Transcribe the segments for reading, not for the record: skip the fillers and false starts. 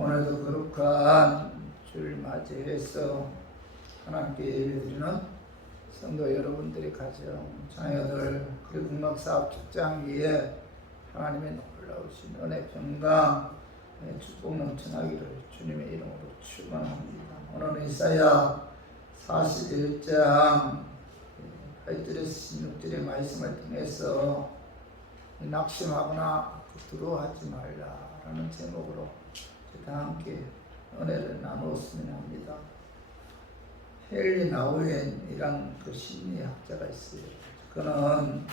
오늘도 거룩한 주를 맞이해서 하나님께 예배드리는 성도 여러분들이 가정, 자녀들, 그리고 국락사업 직장기에 하나님의 놀라우신 은혜, 평강, 축복 넘쳐나기를 주님의 이름으로 축원합니다. 오늘은 이사야 41장 8절에서 16절의 말씀을 통해서 낙심하거나 두려워하지 말라라는 제목으로 다 함께 은혜를 나누었으면 합니다. 헨리 나우엔이란 그 심리학자가 있어요. 그는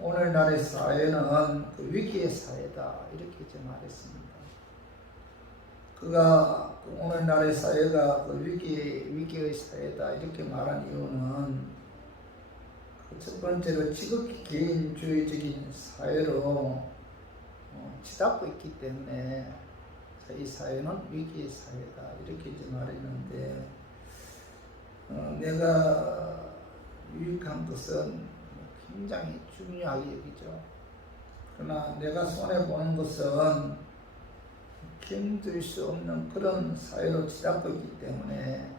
오늘날의 사회는 그 위기의 사회다 이렇게 이제 말했습니다. 그가 오늘날의 사회가 그 위기의 사회다 이렇게 말한 이유는 첫 번째로 지극히 개인주의적인 사회로 치닫고 있기 때문에 이 사회는 위기의 사회다 이렇게 이제 말했는데, 내가 유익한 것은 굉장히 중요하게 여기죠. 그러나 내가 손해보는 것은 견딜 수 없는 그런 사회로 치닫고 있기 때문에,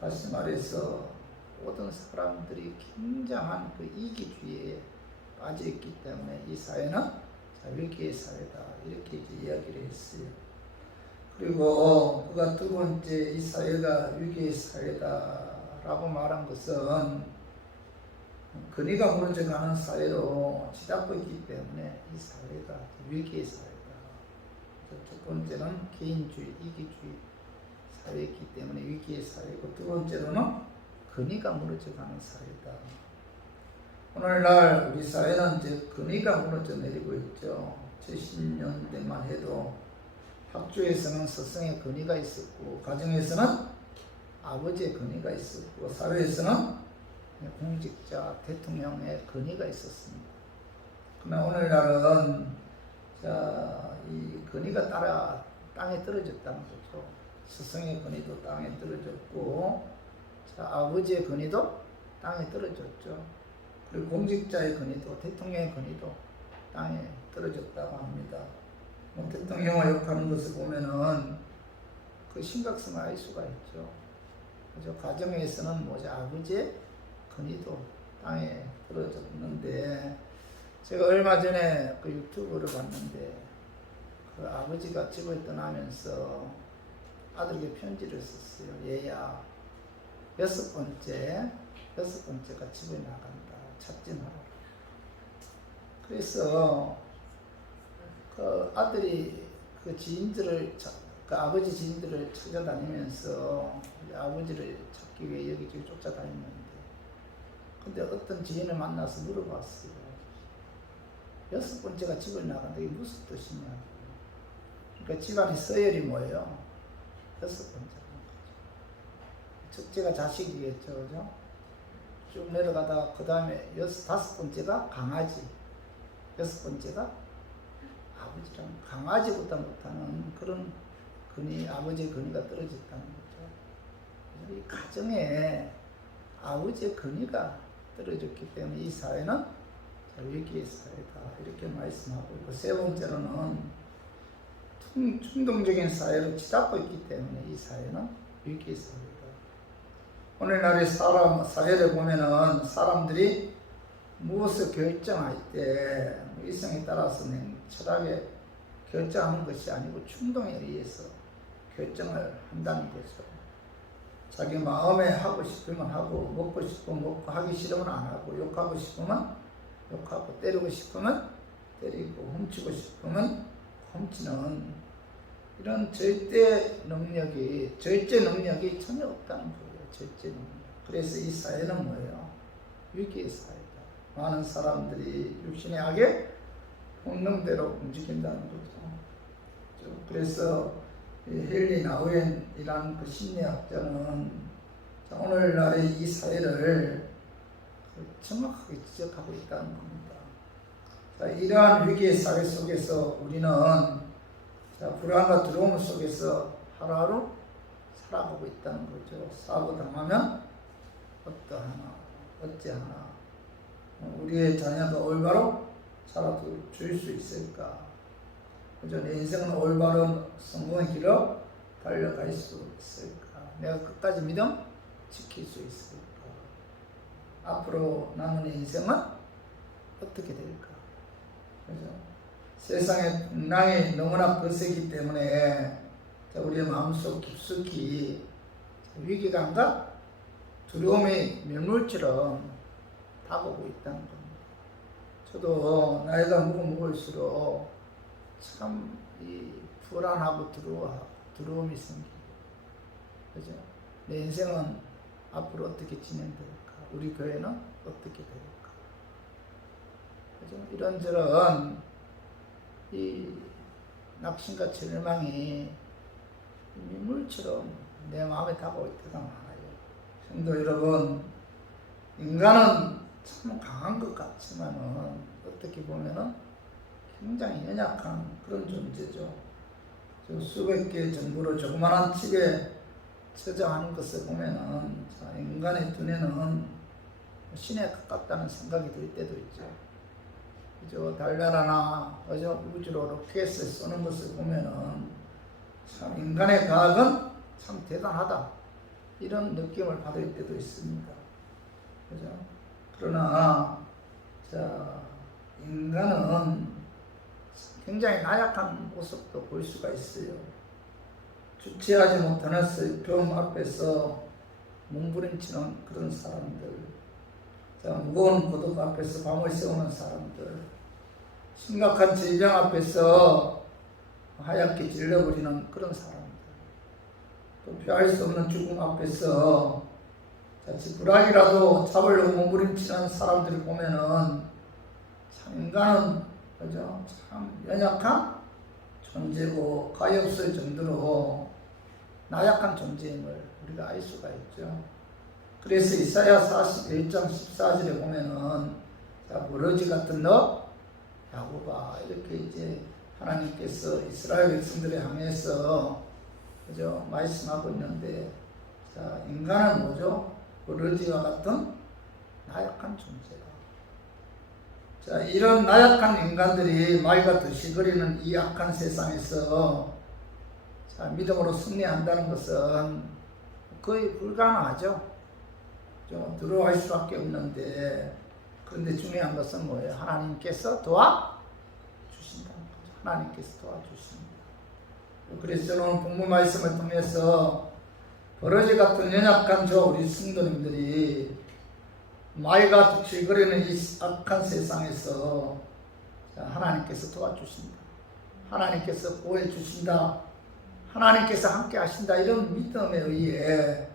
다시 말해서 모든 사람들이 굉장한 그 이기주의에 빠져 있기 때문에 이 사회는 위기의 사회다 이렇게 이제 이야기를 했어요. 그리고 그가 두 번째 이 사회가 위기의 사회다라고 말한 것은 근위가 무너져가는 사회로 치닫고 있기 때문에 이 사회가 위기의 사회다. 첫 번째는 개인주의, 이기주의 사회이기 때문에 위기의 사회고, 두 번째로는 근위가 무너져가는 사회다. 오늘날 우리 사회는 이제 근위가 무너져 내리고 있죠. 70년대만 해도 학교에서는 스승의 근위가 있었고, 가정에서는 아버지의 근위가 있었고, 사회에서는 공직자, 대통령의 근위가 있었습니다. 그러나 오늘날은 이 근위가 따라 땅에 떨어졌다는 거죠. 스승의 근위도 땅에 떨어졌고, 아버지의 근위도 땅에 떨어졌죠. 그리고 공직자의 근위도, 대통령의 근위도 땅에 떨어졌다고 합니다. 대통령을 욕하는 것을 보면은 그 심각성을 알 수가 있죠. 그래서 가정에서는 아버지의 근위도 땅에 떨어졌는데, 제가 얼마 전에 그 유튜브를 봤는데, 그 아버지가 집을 떠나면서 아들에게 편지를 썼어요. 얘야, 여섯 번째가 집을 나간다. 찾지 말아라. 그래서 그 아들이 그 아버지 지인들을 찾아다니면서 아버지를 찾기 위해 여기저기 쫓아다녔는데, 근데 어떤 지인을 만나서 물어봤어요. 여섯 번째가 집을 나간다. 이게 무슨 뜻이냐고. 그러니까 집안에 서열이 뭐예요? 여섯 번째. 첫째가 자식이겠죠, 그죠? 쭉 내려가다가 그 다음에 다섯 번째가 강아지, 여섯 번째가 아버지랑 강아지보다 못하는 그런 아버지의 근위가 떨어졌다는 거죠. 이 가정에 아버지의 근위가 떨어졌기 때문에 이 사회는 위기의 사회다 이렇게 말씀하고 있고, 세 번째로는 충동적인 사회로 치닫고 있기 때문에 이 사회는 위기의 사회다. 오늘날의 사회를 보면은 사람들이 무엇을 결정할 때 이성에 따라서 철학에 결정하는 것이 아니고 충동에 의해서 결정을 한다는 거죠. 자기 마음에 하고 싶으면 하고, 먹고 싶으면 먹고, 하기 싫으면 안 하고, 욕하고 싶으면 욕하고, 때리고 싶으면 때리고, 훔치고 싶으면 훔치는 이런 절제 능력이 전혀 없다는 거예요. 절제 능력. 그래서 이 사회는 뭐예요? 위기의 사회다. 많은 사람들이 육신의 악에 본능대로 움직인다는 거죠. 그래서 헨리 나우엔이라는 그 심리학자는 오늘날의 이 사회를 정확하게 지적하고 있다는 겁니다. 이러한 위기의 사회 속에서 우리는 불안과 두려움 속에서 하루하루 살아가고 있다는 거죠. 사고 당하면 어찌하나 우리의 자녀가 올바로 살아줄 수 있을까? 그죠? 내 인생은 올바른 성공의 길로 달려갈 수 있을까? 내가 끝까지 믿음 지킬 수 있을까? 앞으로 남은 인생은 어떻게 될까? 그죠? 세상의 풍랑이 너무나 거세기 때문에 우리의 마음속 깊숙이 위기감과 두려움이 밀물처럼 다가오고 있다는 겁니다. 저도 나이가 먹을수록 참 이 불안하고 두려움이 생기고, 그죠? 내 인생은 앞으로 어떻게 진행될까? 우리 교회는 어떻게 될까? 그죠? 이런저런 이 낙심과 절망이 민물처럼 내 마음에 다가올 때가 많아요. 성도 여러분, 인간은 참 강한 것 같지만은 어떻게 보면은 굉장히 연약한 그런 존재죠. 수백 개의 정보를 조그마한 칩에 저장하는 것을 보면은 인간의 눈에는 신에 가깝다는 생각이 들 때도 있죠. 그죠? 달나라나 우주로 로켓을 쏘는 것을 보면은 참 인간의 과학은 참 대단하다, 이런 느낌을 받을 때도 있습니다. 그죠? 그러나 인간은 굉장히 나약한 모습도 볼 수가 있어요. 주체하지 못하는 슬픔 앞에서 몸부림치는 그런 사람들, 무거운 고독 앞에서 밤을 새우는 사람들, 심각한 질병 앞에서 하얗게 질려버리는 그런 사람들, 또 피할 수 없는 죽음 앞에서 자칫 불악이라도 잡으려고 몸부림치는 사람들을 보면은 참 인간은, 그죠? 참 연약한 존재고 가엾을 정도로 나약한 존재임을 우리가 알 수가 있죠. 그래서 이사야 41장 14절에 보면은 버러지 같은 너 야곱아, 이렇게 이제 하나님께서 이스라엘 백성들을 향해서, 그죠? 말씀하고 있는데, 인간은 뭐죠? 버러지와 같은 나약한 존재다. 이런 나약한 인간들이 말과 드시거리는 이 악한 세상에서 믿음으로 승리한다는 것은 거의 불가능하죠. 좀 두려워할 수밖에 없는데, 그런데 중요한 것은 뭐예요? 하나님께서 도와주신다는 거죠. 하나님께서 도와주십니다. 그래서 저는 본문 말씀을 통해서 버러지 같은 연약한 우리 성도님들이 말과 득실거리는 이 악한 세상에서 하나님께서 도와주신다, 하나님께서 보호해 주신다, 하나님께서 함께 하신다, 이런 믿음에 의해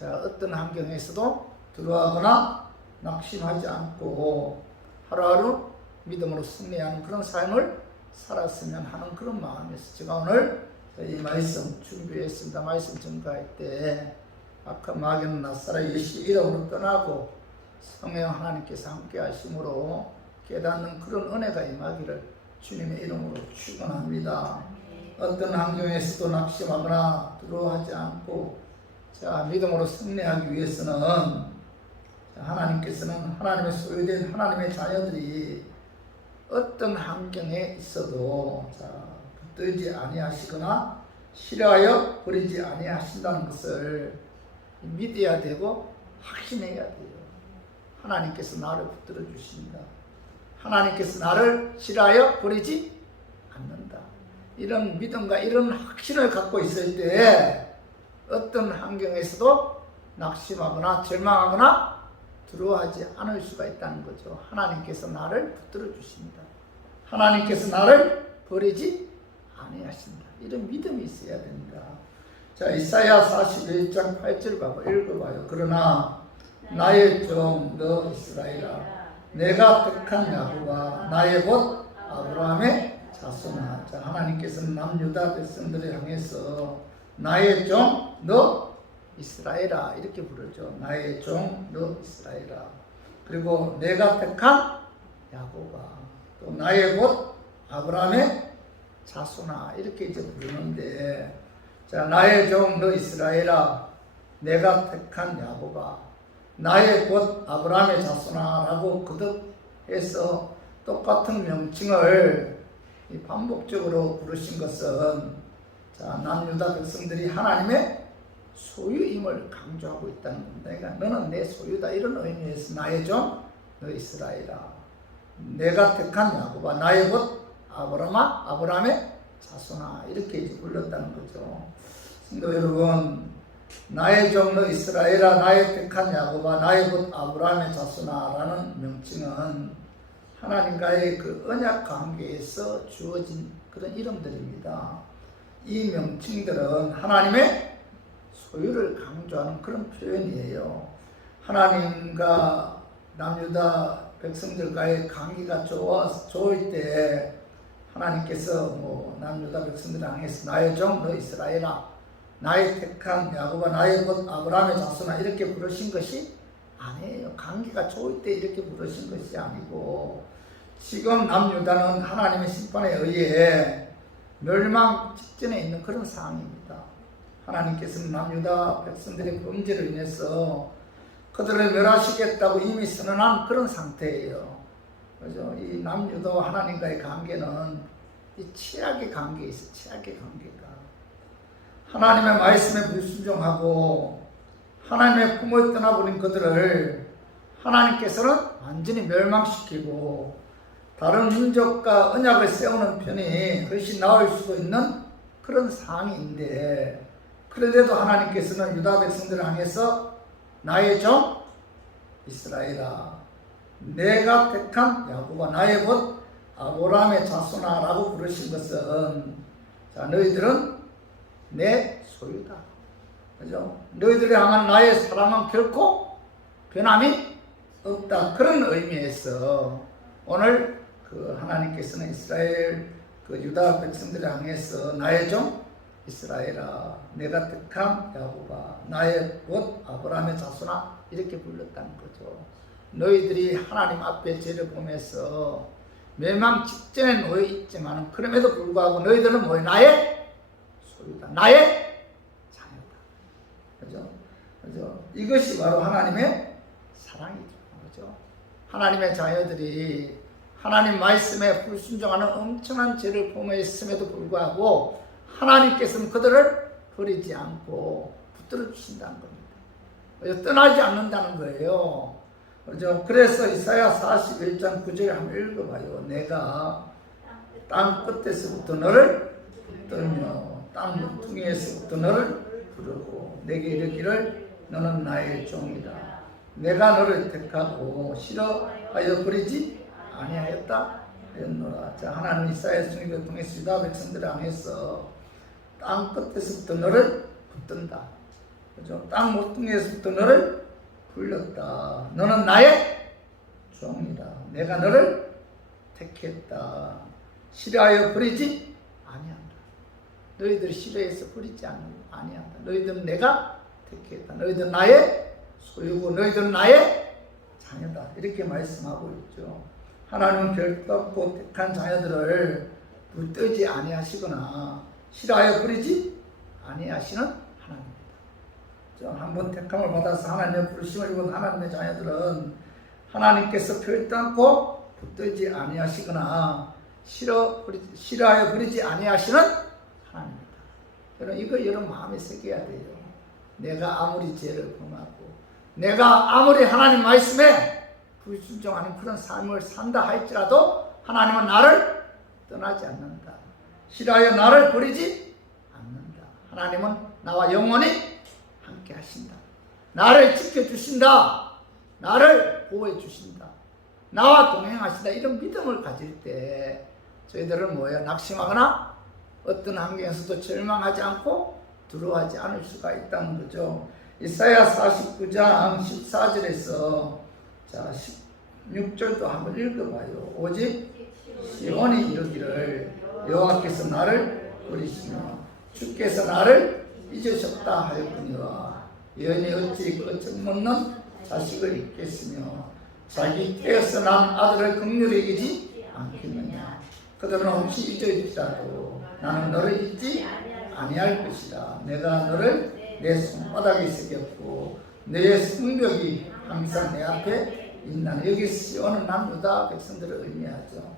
어떤 환경에서도 두려워하거나 낙심하지 않고 하루하루 믿음으로 승리하는 그런 삶을 살았으면 하는 그런 마음에서 제가 오늘 이 말씀 준비했습니다. 말씀 전가할 때 악한 마귀는 나사라 예수 이름으로 떠나고 성령 하나님께서 함께 하심으로 깨닫는 그런 은혜가 임하기를 주님의 이름으로 축원합니다. 어떤 환경에서도 낙심하거나 두려워하지 않고 믿음으로 승리하기 위해서는 하나님께서는 하나님의 소유된 하나님의 자녀들이 어떤 환경에 있어도 붙들지 아니하시거나 싫어하여 버리지 아니하신다는 것을 믿어야 되고 확신해야 돼요. 하나님께서 나를 붙들어 주신다, 하나님께서 나를 싫어하여 버리지 않는다, 이런 믿음과 이런 확신을 갖고 있을 때 어떤 환경에서도 낙심하거나 절망하거나 두려워하지 않을 수가 있다는 거죠. 하나님께서 나를 붙들어 주신다, 하나님께서 나를 버리지 아니하신다, 이런 믿음이 있어야 됩니다. 이사야 41장 8절 읽어봐요. 그러나 나의 종 너 이스라엘아, 내가 택한 야곱아, 나의 곧 아브라함의 자손아. 하나님께서는 남유다 백성들을 향해서 나의 종 너 이스라엘아, 이렇게 부르죠. 나의 종 너 이스라엘아. 그리고 내가 택한 야곱아, 또 나의 곧 아브라함의 자손아, 이렇게 이제 부르는데, 나의 종 너 이스라엘아, 내가 택한 야곱아, 나의 곧 아브라함의 자손아 라고 거듭해서 똑같은 명칭을 이 반복적으로 부르신 것은 자, 남유다 백성들이 하나님의 소유임을 강조하고 있다는 겁니다. 그러니까 너는 내 소유다 이런 의미에서 나의 종 너 이스라엘아, 내가 택한 야곱아, 나의 곧 아브라함의 자손아 이렇게 이제 불렀다는 거죠. 성도 여러분, 나의 종 너 이스라엘아, 나의 택한 야곱아, 나의 곧 아브라함의 자손아라는 명칭은 하나님과의 그 언약 관계에서 주어진 그런 이름들입니다. 이 명칭들은 하나님의 소유를 강조하는 그런 표현이에요. 하나님과 남유다 백성들과의 관계가 좋을 때 하나님께서 남유다 백성들을 향해서 나의 종 너 이스라엘아, 나의 택한 야곱아, 나의 곧 아브라함의 자손아 이렇게 부르신 것이 아니에요. 관계가 좋을 때 이렇게 부르신 것이 아니고, 지금 남유다는 하나님의 심판에 의해 멸망 직전에 있는 그런 상황입니다. 하나님께서는 남유다 백성들의 범죄로 인해서 그들을 멸하시겠다고 이미 선언한 그런 상태예요. 그죠? 이 남유다와 하나님과의 관계는 이 최악의 관계에 있어요. 최악의 관계가. 하나님의 말씀에 불순종하고 하나님의 품을 떠나버린 그들을 하나님께서는 완전히 멸망시키고 다른 민족과 언약을 세우는 편이 훨씬 나을 수도 있는 그런 상황인데, 그런데도 하나님께서는 유다 백성들을 향해서 나의 종 이스라엘아, 내가 택한 야곱아, 나의 곧 아브라함의 자손아 라고 부르신 것은, 자, 너희들은 내 소유다. 그죠? 너희들을 향한 나의 사랑은 결코 변함이 없다. 그런 의미에서 오늘 하나님께서는 이스라엘 유다 백성들을 향해서 나의 종 이스라엘아, 내가 택한 야곱아, 나의 곧 아브라함의 자손아 이렇게 불렀다는 거죠. 너희들이 하나님 앞에 죄를 보면서 멸망 직전에 놓여 있지만 그럼에도 불구하고 너희들은 나의 소유다, 나의 자녀다. 그죠? 이것이 바로 하나님의 사랑이죠. 그죠? 하나님의 자녀들이 하나님 말씀에 불순종하는 엄청난 죄를 범했음에도 불구하고 하나님께서는 그들을 버리지 않고 붙들어 주신다는 겁니다. 떠나지 않는다는 거예요. 그죠? 그래서 이사야 41장 9절에 한번 읽어봐요. 내가 땅 끝에서부터 너를 붙들며 땅 모퉁이에서부터 너를 부르고 내게 이르기를 너는 나의 종이다. 내가 너를 택하고 싫어하여 버리지 아니하였다 하였노라. 자, 하나님 이사야 선지자를 통해서 유다 백성들을 향해서 땅 끝에서부터 너를 붙든다. 그죠? 땅 모퉁이에서부터 너를 불렀다. 너는 나의 종이다. 내가 너를 택했다. 싫어하여 버리지 아니한다. 너희들이 싫어해서 버리지 아니한다. 너희들은 내가 택했다. 너희들은 나의 소유고 너희들은 나의 자녀다. 이렇게 말씀하고 있죠. 하나님은 결단코 택한 자녀들을 붙들지 아니하시거나 싫어하여 버리지 아니하시는 하나님입니다. 한번 택함을 받아서 하나님의 부르심을 입은 하나님의 자녀들은 하나님께서 결단코 붙들지 아니하시거나 싫어하여 버리지 아니하시는 하나님입니다. 여러분, 이거 여러분 마음에 새겨야 돼요. 내가 아무리 죄를 범하고 내가 아무리 하나님 말씀에 불순종하는 그런 삶을 산다 할지라도 하나님은 나를 떠나지 않는다. 싫어하여 나를 버리지 않는다. 하나님은 나와 영원히 함께 하신다. 나를 지켜주신다. 나를 보호해 주신다. 나와 동행하신다. 이런 믿음을 가질 때 저희들은 낙심하거나 어떤 환경에서도 절망하지 않고 두려워하지 않을 수가 있다는 거죠. 이사야 49장 14절에서 자 16절도 한번 읽어봐요. 오직 시온이 이르기를 여호와께서 나를 버리시며 주께서 나를 잊으셨다 하였거니와 여인이 어찌 그 정없는 자식을 잊겠으며 자기 태에서 난 아들을 긍휼히 여기지 않겠느냐. 그들은 혹시 잊을지라도 나는 너를 잊지 아니할 것이다. 내가 너를 내 손바닥에 새겼고 너의 성벽이 항상 내 앞에 있나니. 여기 시온은 남유다 백성들을 의미하죠.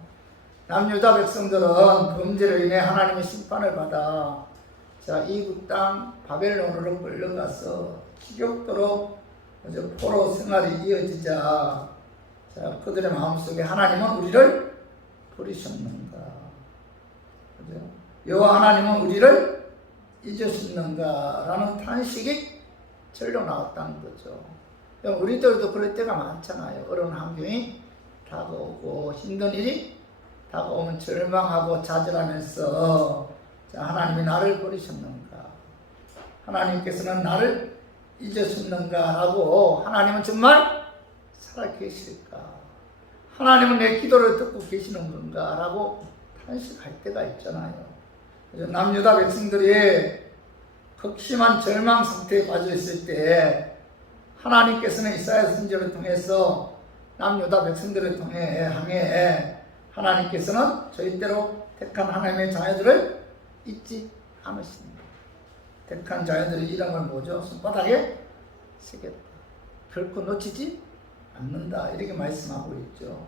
남유다 백성들은 범죄로 인해 하나님의 심판을 받아 이국 땅 바벨론으로 끌려가서 지겹도록 포로 생활이 이어지자 그들의 마음속에 하나님은 우리를 버리셨는가? 여호와 하나님은 우리를 잊으셨는가? 라는 탄식이 절로 나왔다는 거죠. 우리들도 그럴 때가 많잖아요. 어려운 환경이 다가오고 힘든 일이 다가오면 절망하고 좌절하면서 하나님이 나를 버리셨는가? 하나님께서는 나를 잊으셨는가? 라고 하나님은 정말 살아계실까? 하나님은 내 기도를 듣고 계시는 건가? 라고 탄식할 때가 있잖아요. 남유다 백성들이 극심한 절망 상태에 빠져 있을 때 하나님께서는 이사야 선지자를 통해서 남유다 백성들을 향해 하나님께서는 저희대로 택한 하나님의 자녀들을 잊지 않으십니다. 택한 자녀들의 이름을 뭐죠? 손바닥에 새겼다. 결코 놓치지 않는다. 이렇게 말씀하고 있죠.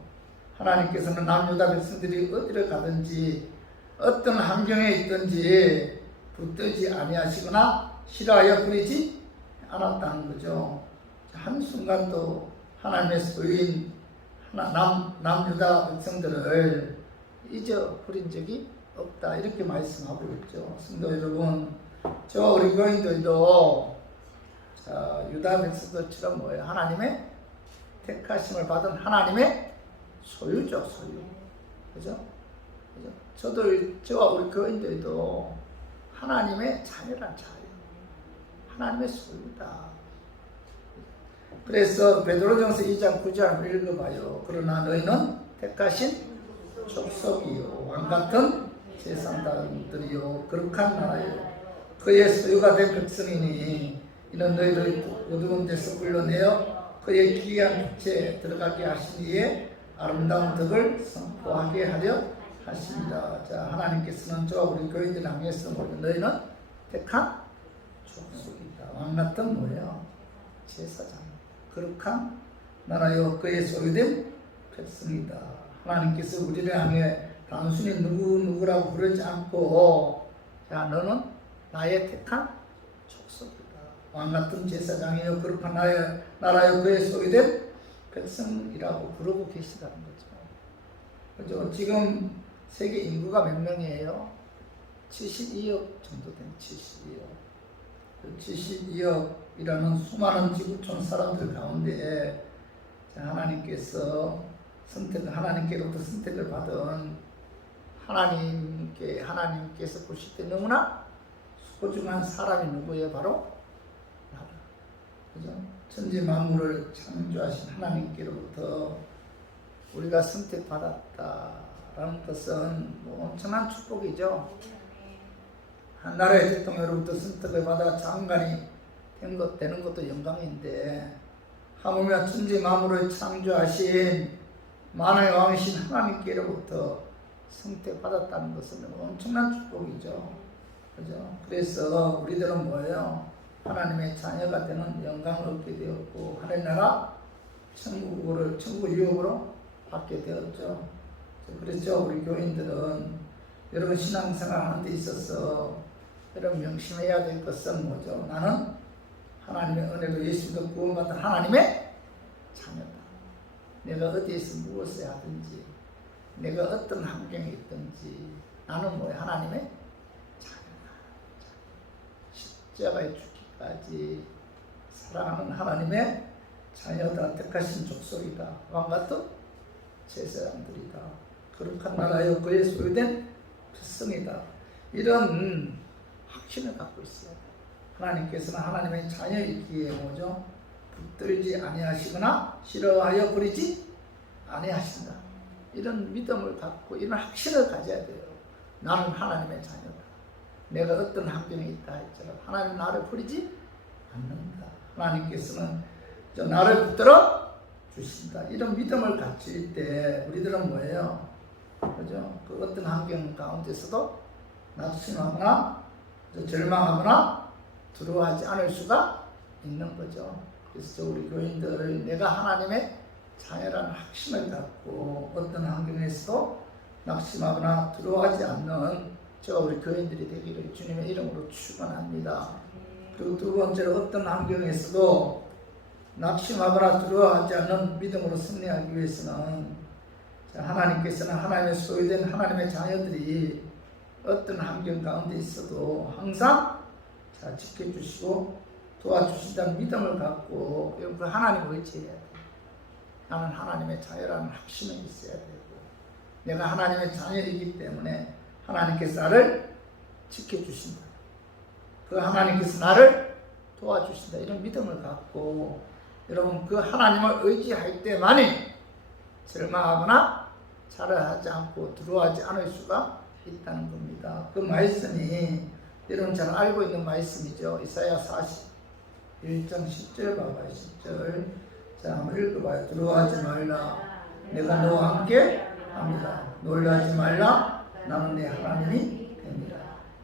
하나님께서는 남유다 백성들이 어디를 가든지 어떤 환경에 있든지 붙들지 아니하시거나 싫어하여 버리지 않았다는 거죠. 한순간도 하나님의 소유인 남유다 백성들을 잊어버린 적이 없다. 이렇게 말씀하고 있죠. 성도 여러분, 저와 우리 교인들도 유다 백성들처럼 뭐예요? 하나님의 택하심을 받은 하나님의 소유죠, 소유. 그죠? 저와 우리 교인들도 하나님의 자녀란 자유. 하나님의 소유다. 그래서 베드로전서 2장 9절을 읽어봐요. 그러나 너희는 택하신 족속이요 왕같은 제사장들이요 거룩한 나라요 그의 소유가 된 백성이니 이는 너희를 어두운 데서 불러내어 그의 기이한 빛에 들어가게 하시기에 아름다운 덕을 선포하게 하려 하십니다. 하나님께서는 저와 우리 교인들 향해서 너희는 택한 족속이다. 왕같은 뭐예요? 제사장. 거룩한 나라요 그의 소유된 백성이다. 하나님께서 우리를 향해 단순히 누구라고 부르지 않고 너는 나의 택한 족속이다. 왕같은 제사장이요 거룩한 나라요 그의 소유된 백성이라고 부르고 계시다는 거죠. 그죠? 지금 세계 인구가 몇 명이에요? 72억 정도 된 72억. 72억이라는 수많은 지구촌 사람들 가운데 하나님께로부터 선택을 받은 하나님께서 보실 때 너무나 소중한 사람이 누구예요? 바로 나다. 그죠? 천지 만물을 창조하신 하나님께로부터 우리가 선택받았다라는 것은 엄청난 축복이죠. 한 나라의 대통령으로부터 선택을 받아 장관이 되는 것도 영광인데 하물며 천지 만물을 창조하신 만왕의 왕이신 하나님께로부터 선택받았다는 것은 엄청난 축복이죠. 그죠? 그래서 우리들은 뭐예요? 하나님의 자녀가 되는 영광을 얻게 되었고 하늘나라 천국 유업으로 받게 되었죠. 그래서 우리 교인들은 여러분 신앙생활 하는 데 있어서 여러분 명심해야 될 것은 뭐죠? 나는 하나님의 은혜로 예수도 구원받은 하나님의 자녀다. 내가 어디에서 무엇을 하든지 내가 어떤 환경에 있든지 나는 뭐야? 하나님의 자녀다. 십자가에 죽기까지 사랑하는 하나님의 자녀다. 택하신 족속이다. 왕같은 제사장들이다. 거룩한 나라여 그의 소유된 백성이다. 이런 확신을 갖고 있어요. 하나님께서는 하나님의 자녀이기에 뭐죠? 붙들지 아니하시거나 싫어하여 버리지 아니하신다. 이런 믿음을 갖고 이런 확신을 가져야 돼요. 나는 하나님의 자녀다. 내가 어떤 환경에 있다 할지라도 하나님 나를 버리지 않는다. 하나님께서는 나를 붙들어 주신다. 이런 믿음을 가질 때 우리들은 뭐예요? 그죠? 그 어떤 환경 가운데서도 낙심하거나 절망하거나 두려워하지 않을 수가 있는 거죠. 그래서 우리 교인들을 내가 하나님의 자녀라는 확신을 갖고 어떤 환경에서도 낙심하거나 두려워하지 않는 저와 우리 교인들이 되기를 주님의 이름으로 축원합니다. 그리고 두 번째로 어떤 환경에서도 낙심하거나 두려워하지 않는 믿음으로 승리하기 위해서는 하나님께서는 하나님의 소유된 하나님의 자녀들이 어떤 환경 가운데 있어도 항상 지켜주시고 도와주신다는 믿음을 갖고 그 하나님을 의지해야 돼요. 나는 하나님의 자녀라는 확신이 있어야 되고 내가 하나님의 자녀이기 때문에 하나님께서 나를 지켜주신다. 그 하나님께서 나를 도와주신다. 이런 믿음을 갖고 여러분 그 하나님을 의지할 때만이 절망하거나 자라하지 않고 두려워하지 않을 수가 있다는 겁니다. 그 말씀이 여러분 잘 알고 있는 말씀이죠. 이사야 41장 10절 봐봐요. 10절. 자, 한번 읽어봐요. 두려워하지 말라. 내가 너와 함께 합니다. 놀라지 말라. 나는 내 하나님이 됩니다.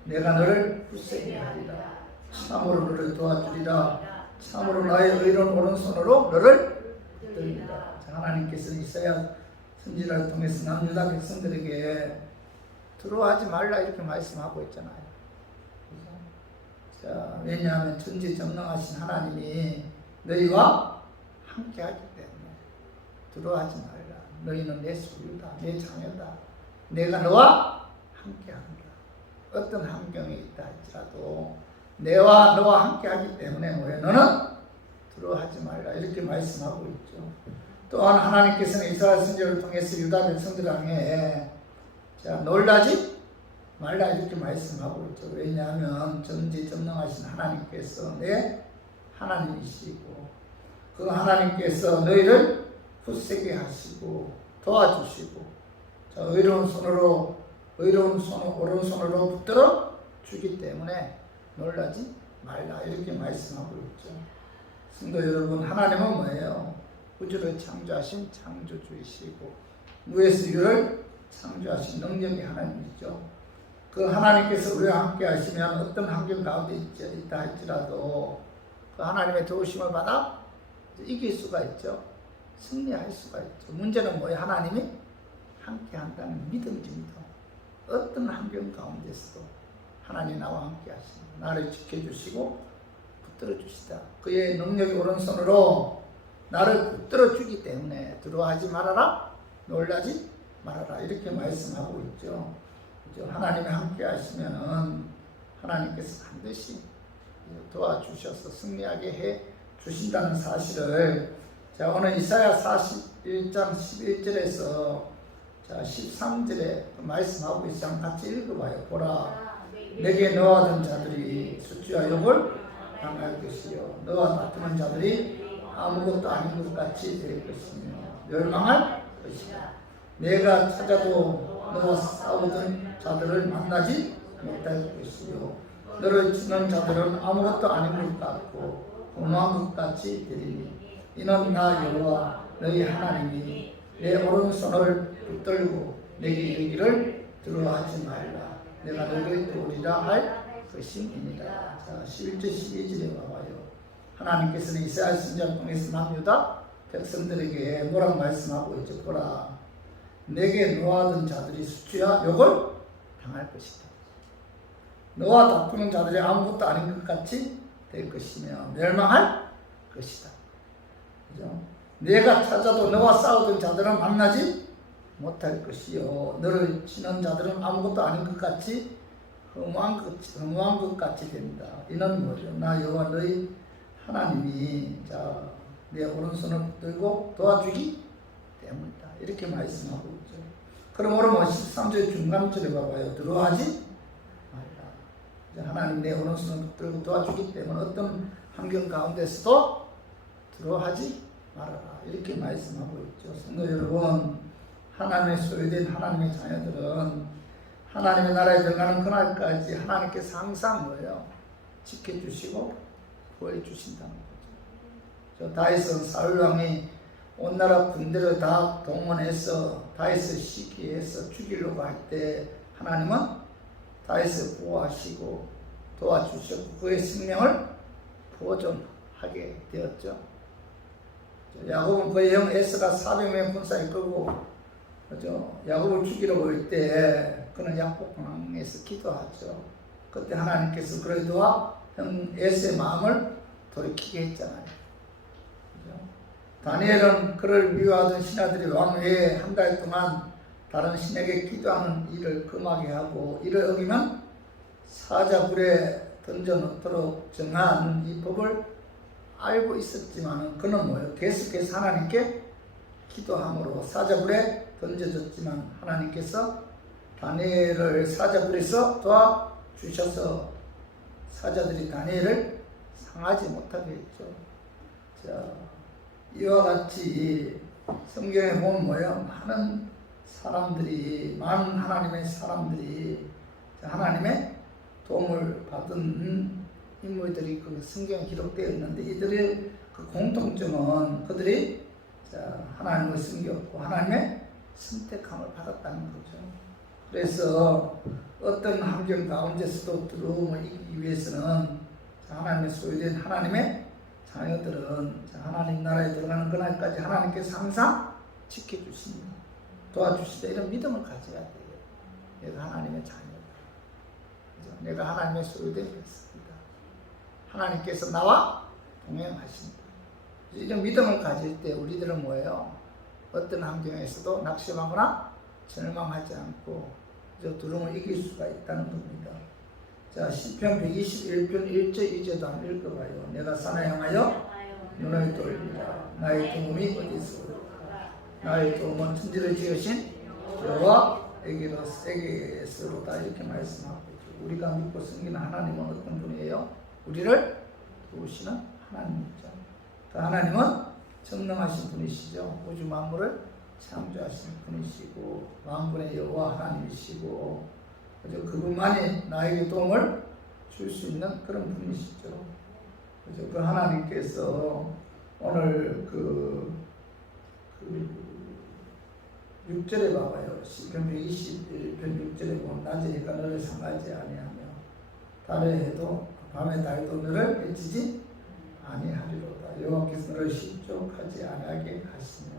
내가 너를 굳세게 하리라. 참으로 너를 도와주리라. 참으로 나의 의로운 오른손으로 너를 붙들리라. 하나님께서 이사야 선지자를 통해서 남유다 백성들에게 두려워하지 말라 이렇게 말씀하고 있잖아요. 자, 왜냐하면 전지전능하신 하나님이 너희와 함께하기 때문에 두려워하지 말라. 너희는 내 소유다, 내 자녀다. 내가 너와 함께한다. 어떤 환경에 있다 할지라도 내와 너와 함께하기 때문에 너는 두려워하지 말라 이렇게 말씀하고 있죠. 또한 하나님께서는 이스라엘 선지자를 통해서 유다 백성들 향해 놀라지 말라 이렇게 말씀하고 있죠. 왜냐하면 전지전능하신 하나님께서 내 하나님이시고 그 하나님께서 너희를 굳세게 하시고 도와주시고 의로운 손으로 오른손으로 붙들어 주기 때문에 놀라지 말라 이렇게 말씀하고 있죠. 성도 여러분, 하나님은 뭐예요? 우주를 창조하신 창조주이시고 무에서 유를 창조하신 능력의 하나님이죠. 그 하나님께서 우리와 함께 하시면 어떤 환경 가운데 있다 할지라도 그 하나님의 도우심을 받아 이길 수가 있죠. 승리할 수가 있죠. 문제는 뭐예요? 하나님이 함께 한다는 믿음입니다. 어떤 환경 가운데서도 하나님 나와 함께 하십니다. 나를 지켜주시고 붙들어 주시다. 그의 능력의 오른손으로 나를 붙들어 주기 때문에 두려워하지 말아라, 놀라지 말아라 이렇게 말씀하고 있죠. 하나님이 함께 하시면은 하나님께서 반드시 도와주셔서 승리하게 해 주신다는 사실을 오늘 이사야 41장 11절에서 13절에 말씀하고 있어. 같이 읽어봐요. 보라, 내게 너와 든 자들이 수치와 욕을 당할 것이요 너와 다투는 자들이 아무것도 아닌 것 같이 될 것이며 멸망할 것이다. 내가 찾아도 너와 싸우던 자들을 만나지 못할 것이요 너를 치는 자들은 아무것도 아닌 것 같고 공허한 것 같이 되리니 이는 나 여호와 너희 하나님이 내 오른손을 붙들고 내게 이르기를 두려워하지 말라. 내가 너를 도우리라 할 것임이니라. 자, 11절 12절에 봐봐요. 하나님께서는 이스라엘 선지자를 통해서 남유다 백성들에게 뭐라고 말씀하고 있죠? 보라, 내게 노하던 자들이 수치와 욕을 당할 것이다. 너와 다투는 자들이 아무것도 아닌 것 같이 될 것이며 멸망할 것이다. 그죠? 내가 찾아도 너와 싸우던 자들은 만나지 못할 것이요 너를 치는 자들은 아무것도 아닌 것 같이 허무한 것 같이 됩니다. 이는 뭐죠? 나 여호와 너희 하나님이 내 오른손을 붙들고 도와주기 때문이다. 이렇게 말씀하고 있죠. 그러므로 13절 중간절에 봐봐요. 두려워하지 말라. 하나님 내 오른손을 붙들고 도와주기 때문에 어떤 환경 가운데서도 두려워하지 말아라. 이렇게 말씀하고 있죠. 성도 여러분, 하나님의 소유된 하나님의 자녀들은 하나님의 나라에 들어가는 그날까지 하나님께서 항상 뭐예요? 지켜주시고 구해주신다는 거죠. 다윗은 사울 왕이 온 나라 군대를 다 동원해서 다윗을 시기해서 죽이려고 할 때 하나님은 다윗을 보호하시고 도와주셨고 그의 생명을 보존하게 되었죠. 야곱은 그의 형 에스가 400명의 군사를 끌고 그죠? 야곱을 죽이러 올 때 그는 약복강에서 기도하죠. 그때 하나님께서 그래도와 형 에서의 마음을 돌이키게 했잖아요. 그죠? 다니엘은 그를 미워하던 신하들이 왕 외에 한 달 동안 다른 신에게 기도하는 일을 금하게 하고 이를 어기면 사자불에 던져놓도록 정한 이 법을 알고 있었지만 그는 뭐예요? 계속해서 하나님께 기도함으로 사자불에 던져졌지만 하나님께서 다니엘을 사자불에서 도와주셔서 사자들이 다니엘을 상하지 못하게 했죠. 자, 이와 같이 성경에 보면 뭐예요? 많은 하나님의 사람들이 하나님의 도움을 받은 인물들이 그 성경에 기록되어 있는데 이들의 그 공통점은 그들이 하나님을 섬겼고 하나님의 선택함을 받았다는 거죠. 그래서 어떤 환경 가운데서도 두려움을 이기기 위해서는 하나님의 소유된 하나님의 자녀들은 하나님 나라에 들어가는 그날까지 하나님께서 항상 지켜주십니다. 도와주시다 이런 믿음을 가져야 돼요. 내가 하나님의 자녀다. 내가 하나님의 소유된 것입니다. 하나님께서 나와 동행하신다. 이런 믿음을 가질 때 우리들은 뭐예요? 어떤 환경에서도 낙심하거나 절망하지 않고 두려움을 이길 수가 있다는 겁니다. 자, 시편 121편 1절 2절도 한번 읽어봐요. 내가 산에 향하여 눈을 돌리라. 나의 도움이 어디서 올까? 나의 도움은 천지를 지으신 여호와에게로다 이렇게 말씀하고 있죠. 우리가 믿고 섬기는 하나님은 어떤 분이에요? 우리를 도우시는 하나님이죠. 그 하나님은 전능하신 분이시죠. 우주 만물을 창조하신 분이시고 만군의 여호와 하나님이시고 그죠? 그분만이 나에게 도움을 줄 수 있는 그런 분이시죠. 그죠? 그 하나님께서 오늘 그 6절에 봐봐요. 시편 121편 6절에 보면 낮에 해가 너를 상하지 아니하며 밤에 달도 너를 해치지 아니하리로다. 여호와께서 너를 실족하지 아니하게 하시며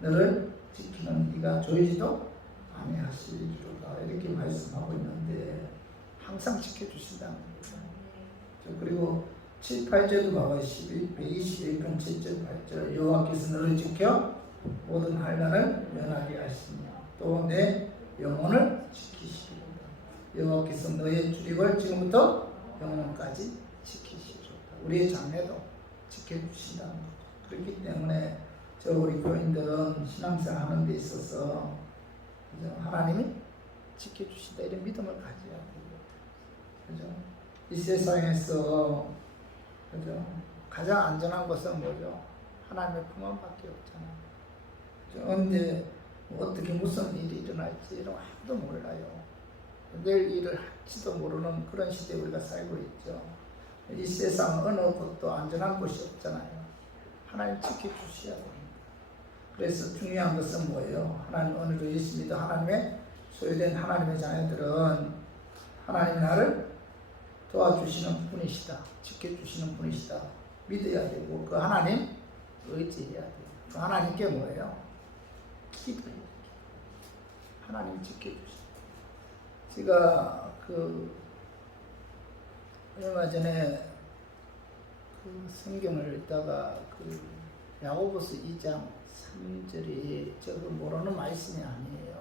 너를 지키는 이가 조이지도 아니하시리로다. 이렇게 말씀하고 있는데 항상 지켜주신다는 겁니다. 그리고 7, 8절도 봐봐요. 121편 7절 8절 여호와께서 너를 지켜 모든 환난을 면하게 하시며 또 내 영혼을 지키시리로다. 여호와께서 너의 출입을 지금부터 영원까지 지키시리로다. 우리의 장래도 지켜주신다는 거죠. 그렇기 때문에 우리 교인들은 신앙생활 하는 데 있어서 하나님이 지켜주신다 이런 믿음을 가져야 돼요. 그죠? 이 세상에서 그죠? 가장 안전한 것은 뭐죠? 하나님의 품안밖에 없잖아요. 언제 어떻게 무슨 일이 일어날지 이런 아무도 몰라요. 내일 일을 할지도 모르는 그런 시대에 우리가 살고 있죠. 이 세상 어느 곳도 안전한 곳이 없잖아요. 하나님 지켜주셔야 됩니다. 그래서 중요한 것은 뭐예요? 하나님 오늘도 예수님도 하나님의 소유된 하나님의 자녀들은 하나님이 나를 도와주시는 분이시다. 지켜주시는 분이시다. 믿어야 되고 그 하나님 의지해야 돼요. 그 하나님께 뭐예요? 기도해야 돼요. 하나님 지켜주시다. 제가 얼마 전에 성경을 읽다가 야고보서 2장 3절이 저거 모르는 말씀이 아니에요.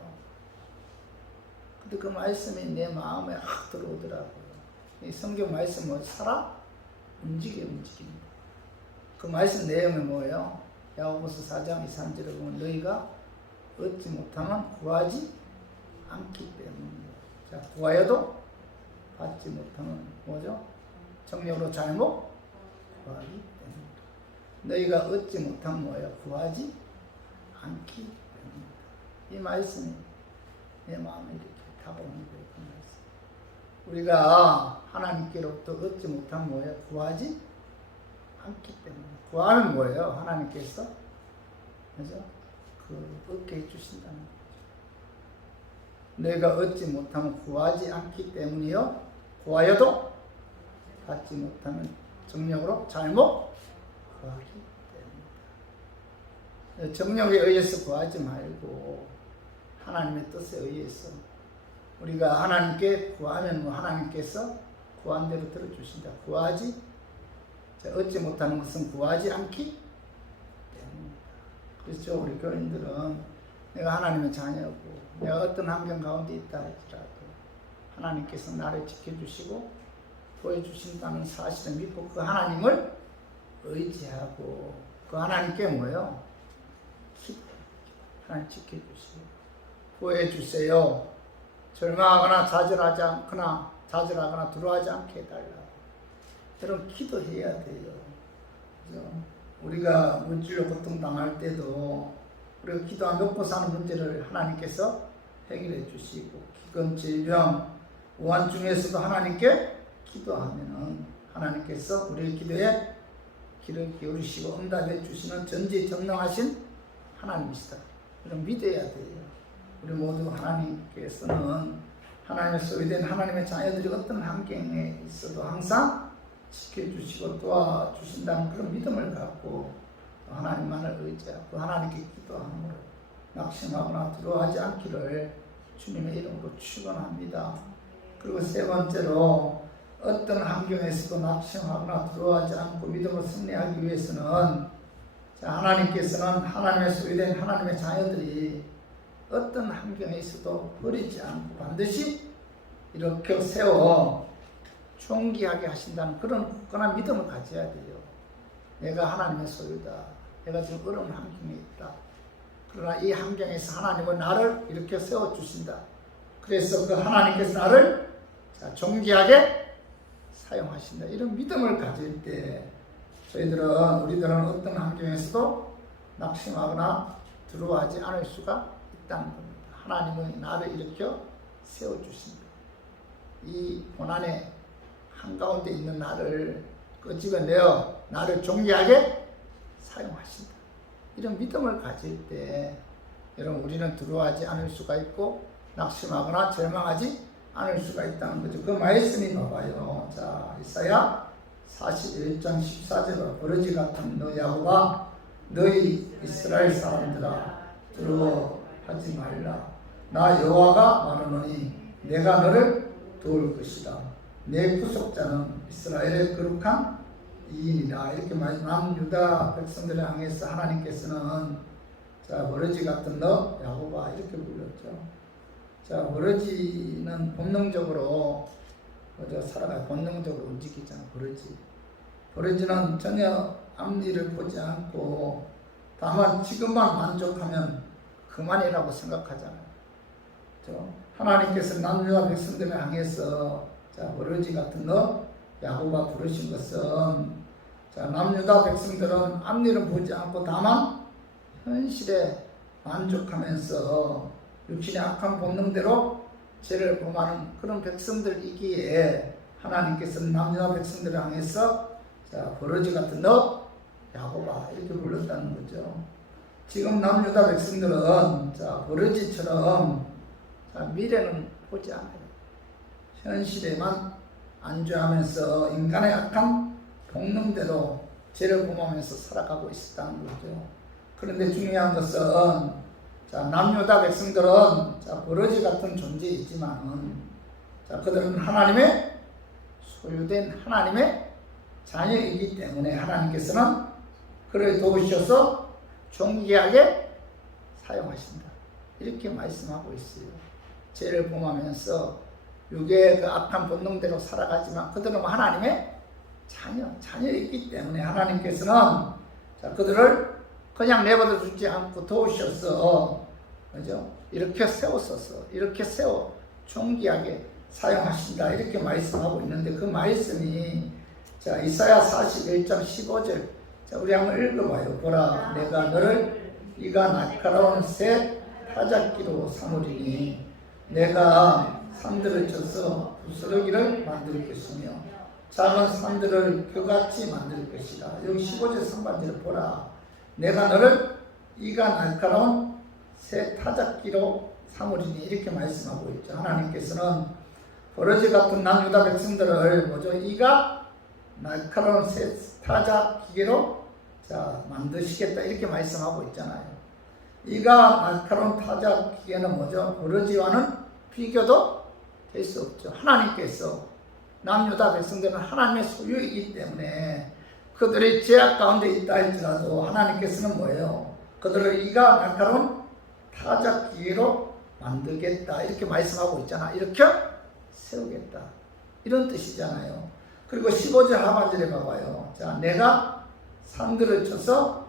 근데 그 말씀이 내 마음에 확 들어오더라고요. 이 성경 말씀은 살아 움직입니다. 그 말씀 내용이 뭐예요? 야고보서 4장 2, 3절에 보면 너희가 얻지 못하면 구하지 않기 때문이에요. 자, 구하여도 받지 못하면 뭐죠? 정력으로 잘못 구하기 때문이다. 너희가 얻지 못하면 뭐예요? 구하지 않기 때문이다. 이 말씀이 내 마음에 이렇게 다가오는 거예요. 그 말씀. 우리가 하나님께로부터 얻지 못하면 뭐예요? 구하지 않기 때문에. 구하면 뭐예요? 하나님께서 그죠? 얻게 해주신다는 거죠. 너희가 얻지 못하면 구하지 않기 때문이요. 구하여도 받지 못하면 정력으로 잘못 구하기 때문이다. 정력에 의해서 구하지 말고 하나님의 뜻에 의해서 우리가 하나님께 구하면 하나님께서 구한 대로 들어주신다. 구하지 얻지 못하는 것은 구하지 않기 때문입니다. 그렇죠. 우리 교인들은 내가 하나님의 자녀고 내가 어떤 환경 가운데 있다 할지라도 하나님께서 나를 지켜주시고 보여주신다는 사실을 믿고 그 하나님을 의지하고 그 하나님께 뭐예요? 하나님 지켜주시고 보여주세요. 절망하거나 좌절하거나 두려워하지 않게 해달라고. 여러분 기도해야 돼요. 그죠? 우리가 물질로 고통당할 때도 우리가 기도 안 먹고 사는 문제를 하나님께서 해결해 주시고 기근, 질병, 우한 중에서도 하나님께 기도하면은 하나님께서 우리의 기도에 귀를 기울이시고 응답해 주시는 전지전능하신 하나님이시다. 여러분 믿어야 돼요. 우리 모두 하나님께서는 하나님의 소유된 하나님의 자녀들이 어떤 환경에 있어도 항상 지켜주시고 도와주신다는 그런 믿음을 갖고 하나님만을 의지하고 하나님께 기도함으로 낙심하거나 두려워하지 않기를 주님의 이름으로 축원합니다. 그리고 세 번째로 어떤 환경에서도 낙심하거나 두려워하지 않고 믿음으로 승리하기 위해서는 하나님께서는 하나님의 소유된 하나님의 자녀들이 어떤 환경에 있어도 버리지 않고 반드시 이렇게 세워 존귀하게 하신다는 그런 굳건한 믿음을 가져야 돼요. 내가 하나님의 소유다. 내가 지금 어려운 환경에 있다. 그러나 이 환경에서 하나님은 나를 이렇게 세워주신다. 그래서 그 하나님께서 나를 존귀하게 사용하신다. 이런 믿음을 가질 때 우리들은 어떤 환경에서도 낙심하거나 두려워하지 않을 수가 있다는 겁니다. 하나님은 나를 일으켜 세워주신다. 이 고난의 한가운데 있는 나를 끄집어내어 나를 존귀하게 사용하신다. 이런 믿음을 가질 때 여러분 우리는 두려워하지 않을 수가 있고 낙심하거나 절망하지 않을 수가 있다는 거죠. 그 말씀이 봐봐요. 자, 이사야 41장 14절로 버러지 같은 너 야곱아 너희 이스라엘 사람들아 두려워하지 말라. 나 여호와가 말하노니 내가 너를 도울 것이다. 내 구속자는 이스라엘의 거룩한 이인이라. 이렇게 남유다 백성들을 향해서 하나님께서는 버러지 같은 너 야곱아 이렇게 불렀죠. 버러지는 본능적으로 살아가요. 본능적으로 움직이잖아. 버러지는 전혀 앞일을 보지 않고 다만 지금만 만족하면 그만이라고 생각하잖아요. 하나님께서 남유다 백성들을 향해서 버러지 같은 너 야곱아 부르신 것은 남유다 백성들은 앞일은 보지 않고 다만 현실에 만족하면서 육신의 악한 본능대로 죄를 범하는 그런 백성들이기에 하나님께서는 남유다 백성들을 향해서 버러지 같은 너 야곱아 이렇게 불렀다는 거죠. 지금 남유다 백성들은 버러지처럼 미래는 보지 않아요. 현실에만 안주하면서 인간의 악한 본능대로 죄를 범하면서 살아가고 있었다는 거죠. 그런데 중요한 것은 남유다 백성들은 버러지 같은 존재이지만 그들은 하나님의 소유된 하나님의 자녀이기 때문에 하나님께서는 그를 도우셔서 존귀하게 사용하신다. 이렇게 말씀하고 있어요. 죄를 범하면서 육의 그 악한 본능대로 살아가지만 그들은 하나님의 자녀이기 때문에 하나님께서는 그들을 그냥 내버려 두지 않고 도우셔서 그죠? 이렇게 세워 존귀하게 사용하신다. 이렇게 말씀하고 있는데 그 말씀이 이사야 41장 15절 우리 한번 읽어봐요. 보라 내가 너를 이가 날카로운 새 타작기로 삼으리니 내가 산들을 쳐서 부스러기를 만들 것이며 작은 산들을 벼같이 만들 것이다. 여기 15절 상반절을 보라 내가 너를 이가 날카로운 새 타작기로 삼으리니 이렇게 말씀하고 있죠. 하나님께서는 버러지 같은 남유다 백성들을 이가 날카로운 새 타작기로 만드시겠다 이렇게 말씀하고 있잖아요. 이가 날카로운 타작 기계는 뭐죠? 버러지와는 비교도 될 수 없죠. 하나님께서 남유다 백성들은 하나님의 소유이기 때문에 그들이 죄악 가운데 있다 할지라도 하나님께서는 뭐예요? 그들을 이가 날카로운 타작 기계로 만들겠다 이렇게 말씀하고 있잖아. 이렇게 세우겠다 이런 뜻이잖아요. 그리고 15절 하반절에 봐봐요. 자, 내가 산들을 쳐서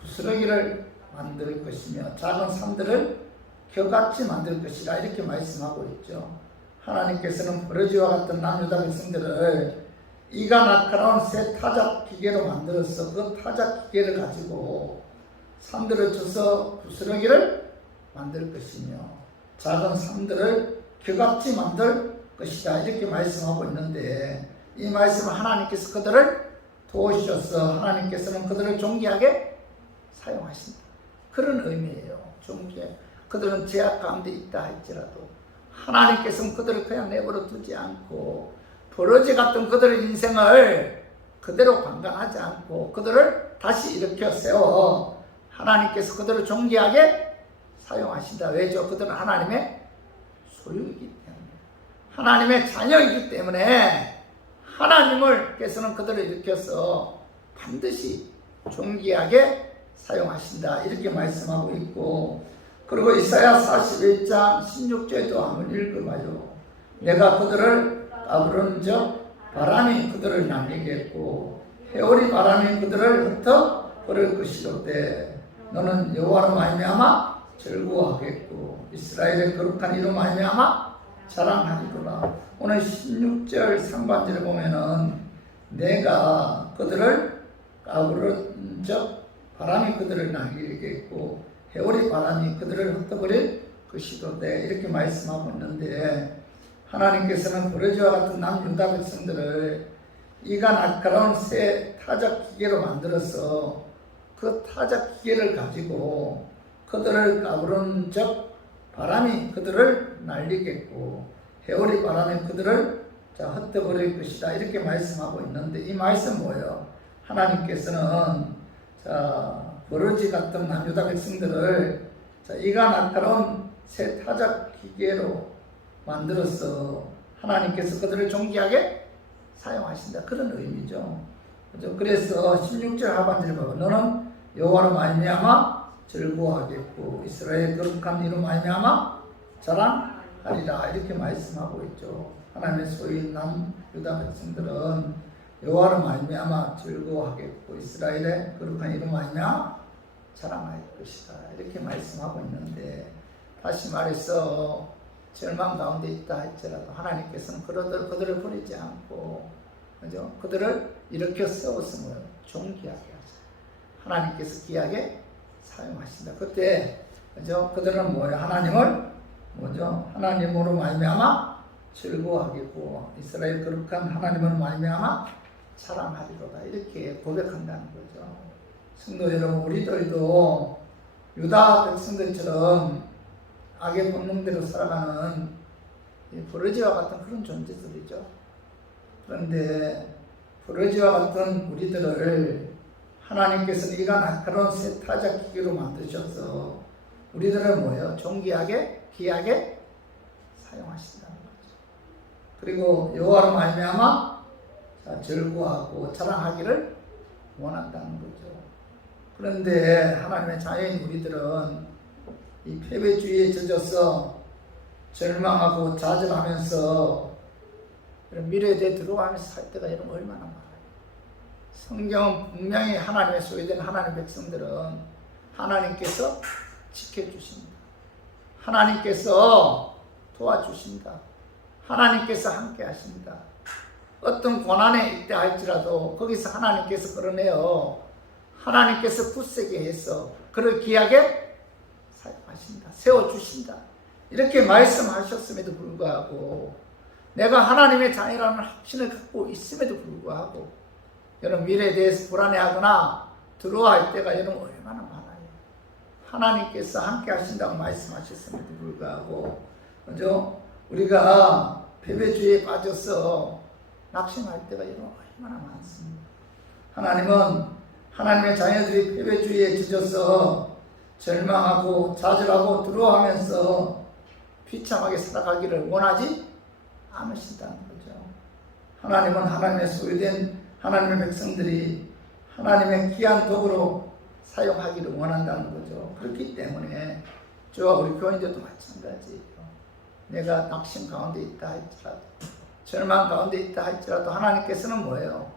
부스러기를 만들 것이며 작은 산들을 겨같이 만들 것이라 이렇게 말씀하고 있죠. 하나님께서는 버러지와 같은 남유다 백성들을 이가 날카로운 새 타작 기계로 만들어서 그 타작 기계를 가지고 산들을 쳐서 부스러기를 만들 것이며 작은 산들을 겨같이 만들 것이다 이렇게 말씀하고 있는데, 이 말씀은 하나님께서 그들을 도우셔서 하나님께서는 그들을 존귀하게 사용하신다 그런 의미예요. 존귀해. 그들은 죄악 가운데 있다 할지라도 하나님께서는 그들을 그냥 내버려 두지 않고 버러지 같은 그들의 인생을 그대로 방관하지 않고 그들을 다시 일으켜 세워 하나님께서 그들을 존귀하게 사용하신다. 왜죠? 그들은 하나님의 소유이기 때문에, 하나님의 자녀이기 때문에 하나님께서는 그들을 일으켜서 반드시 존귀하게 사용하신다 이렇게 말씀하고 있고, 그리고 이사야 41장 16절도 한번 읽어봐요. 내가 그들을 까부른 적 바람이 그들을 남기겠고 해오리 바람이 그들을 흩어 버릴 것이로되 너는 여호와로 말미암아 즐거워하겠고 이스라엘의 거룩한 이로 말미암아 자랑하리로라. 오늘 16절 상반절에 보면은 내가 그들을 까부른 적 바람이 그들을 남기겠고 해오리 바람이 그들을 흩어버릴 것이로되 이렇게 말씀하고 있는데, 하나님께서는 버러지와 같은 남유다 백성들을 이가 날카로운 새 타작 기계로 만들어서 그 타작 기계를 가지고 그들을 까부른 적 바람이 그들을 날리겠고 해오리 바람이 그들을 흩어버릴 것이다 이렇게 말씀하고 있는데, 이 말씀 뭐예요? 하나님께서는 버러지 같은 남유다 백성들을 이가 날카로운 새 타작 기계로 만들어서 하나님께서 그들을 존귀하게 사용하신다 그런 의미죠. 그래서 16절 하반절에 보면 너는 여호와로 말미암아 즐거워하겠고 이스라엘 거룩한 이로 말미암아 자랑하리라 이렇게 말씀하고 있죠. 하나님의 소유인 남유다 백성들은 여호와로 말미암아 즐거워하겠고 이스라엘의 거룩한 이로 말미암아 자랑할 것이다 이렇게 말씀하고 있는데, 다시 말해서 절망 가운데 있다 할지라도 하나님께서는 그들을 버리지 않고 그죠? 그들을 일으켜 세웠으므로 존귀하게 하자. 하나님께서 귀하게 사용하신다. 그때 그죠? 그들은 뭐예요? 하나님을 뭐죠? 하나님으로 말미암아 즐거워하겠고 이스라엘 거룩한 하나님으로 말미암아 자랑하리로다 이렇게 고백한다는 거죠. 성도 여러분, 우리들도 유다 백성들처럼 악의 본능대로 살아가는 버러지와 같은 그런 존재들이죠. 그런데 버러지와 같은 우리들을 하나님께서는 이가 날카로운 새 타작 기계로 만드셔서 우리들을 뭐예요? 존귀하게 귀하게 사용하신다는 거죠. 그리고 여호와로 말미암아 즐거워하고 자랑하기를 원한다는 거죠. 그런데 하나님의 자녀인 우리들은 이 패배주의에 젖어서 절망하고 좌절하면서 이런 미래에 대해 들어가면서 살 때가 이런 얼마나 많아요. 성경은 분명히 하나님의 소유된 하나님의 백성들은 하나님께서 지켜주신다. 하나님께서 도와주신다. 하나님께서 함께 하신다. 어떤 고난에 있다 할지라도 거기서 하나님께서 끌어내어 하나님께서 굳세게 해서 그를 귀하게 사용하신다. 세워주신다. 이렇게 말씀하셨음에도 불구하고 내가 하나님의 자녀라는 확신을 갖고 있음에도 불구하고 여러분 미래에 대해서 불안해하거나 두려워할 때가 여러분 얼마나 많아요. 하나님께서 함께 하신다고 말씀하셨음에도 불구하고 그죠? 우리가 패배주의에 빠져서 낙심할 때가 여러분 얼마나 많습니다. 하나님은 하나님의 자녀들이 패배주의에 젖어서 절망하고 좌절하고 두려워하면서 비참하게 살아가기를 원하지 않으신다는 거죠. 하나님은 하나님의 소유된 하나님의 백성들이 하나님의 귀한 도구로 사용하기를 원한다는 거죠. 그렇기 때문에 저와 우리 교인들도 마찬가지예요. 내가 낙심 가운데 있다 할지라도, 절망 가운데 있다 할지라도 하나님께서는 뭐예요?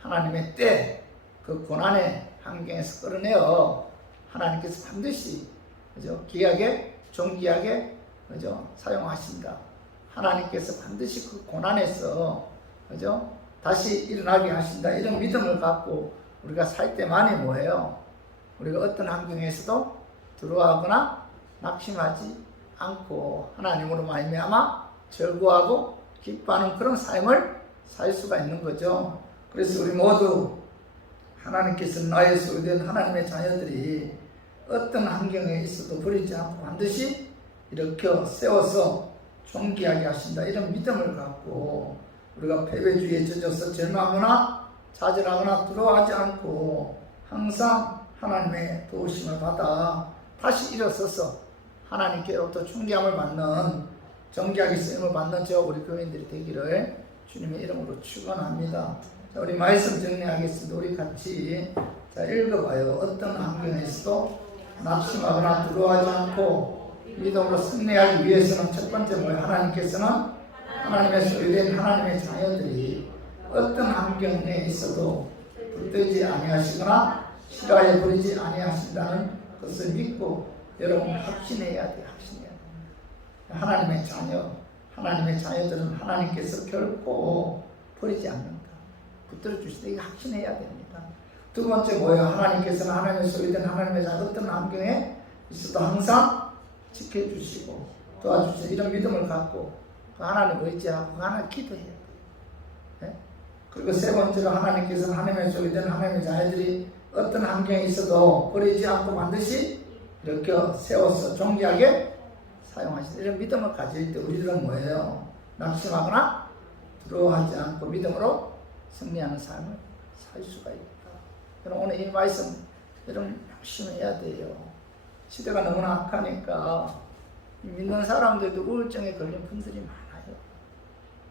하나님의 때, 그 고난의 환경에서 끌어내어 하나님께서 반드시, 그죠? 귀하게, 존귀하게, 그죠? 사용하신다. 하나님께서 반드시 그 고난에서, 그죠? 다시 일어나게 하신다. 이런 믿음을 갖고 우리가 살 때만이 뭐예요? 우리가 어떤 환경에서도 두려워하거나 낙심하지 않고 하나님으로 말미암아 절구하고 기뻐하는 그런 삶을 살 수가 있는 거죠. 그래서 우리 모두 하나님께서 나의 소유된 하나님의 자녀들이 어떤 환경에 있어도 버리지 않고 반드시 일으켜 세워서 존귀하게 하신다. 이런 믿음을 갖고 우리가 패배주의에 젖어서 절망하거나 좌절하거나 두려워하지 않고 항상 하나님의 도우심을 받아 다시 일어서서 하나님께로부터 존귀함을 받는, 존귀하게 쓰임을 받는 저 우리 교인들이 되기를 주님의 이름으로 축원합니다. 자, 우리 말씀 정리하겠습니다. 우리 같이 읽어봐요. 어떤 환경에서도 낙심하거나 두려워하지 않고 믿음으로 승리하기 위해서는 첫 번째 뭐예요? 하나님께서는 하나님의 소유된 하나님의 자녀들이 어떤 환경에 있어도 붙들지 아니하시거나 싫어해 버리지 아니하신다는 것을 믿고 여러분 확신해야 돼요. 확신해야 돼요. 하나님의 자녀, 하나님의 자녀들은 하나님께서 결코 버리지 않는다. 붙들어 주시다. 이거 확신해야 됩니다. 두 번째 뭐예요? 하나님께서는 하나님의 소유된 하나님의 자녀 어떤 환경에 있어도 항상 지켜주시고 도와주시는 이런 믿음을 갖고 그 하나님 의지하고 그 하나님 기도해야 돼요. 네? 그리고 세 번째로 하나님께서는 하나님의 소유된 하나님의 자녀들이 어떤 환경에 있어도 버리지 않고 반드시 이렇게 세워서 존귀하게 사용하시는 이런 믿음을 가질 때 우리들은 뭐예요? 낙심하거나 두려워하지 않고 믿음으로 승리하는 삶을 살 수가 있다. 여러분 오늘 이 말씀 여러분 열심히 해야 돼요. 시대가 너무나 악하니까 믿는 사람들도 우울증에 걸린 분들이 많아요.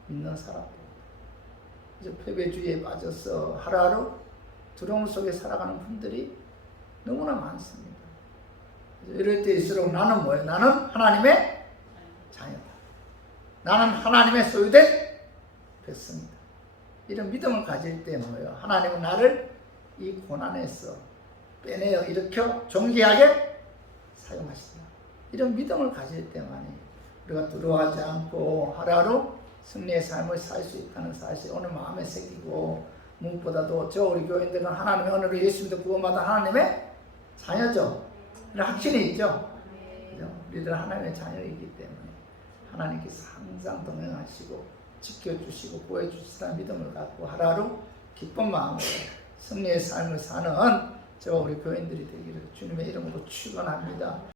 믿는 사람들. 이제 패배주의에 빠져서 하루하루 두려움 속에 살아가는 분들이 너무나 많습니다. 이럴 때일수록 나는 뭐예요? 나는 하나님의 자녀다. 나는 하나님의 소유된 백성이다. 이런 믿음을 가질 때 뭐예요? 하나님은 나를 이 고난에서 빼내어 일으켜 존귀하게 사용하신다. 이런 믿음을 가질 때만이 우리가 두려워하지 않고 하루하루 승리의 삶을 살 수 있다는 사실 오늘 마음에 새기고 무엇보다도 저 우리 교인들은 하나님의 은혜로 예수 믿어 구원받은 하나님의 자녀죠. 이런 확신이 있죠. 그죠? 우리들 하나님의 자녀이기 때문에 하나님께서 항상 동행하시고 지켜주시고 구해주시다는 믿음을 갖고 하루하루 기쁜 마음으로 승리의 삶을 사는 저와 우리 교인들이 되기를 주님의 이름으로 축원합니다.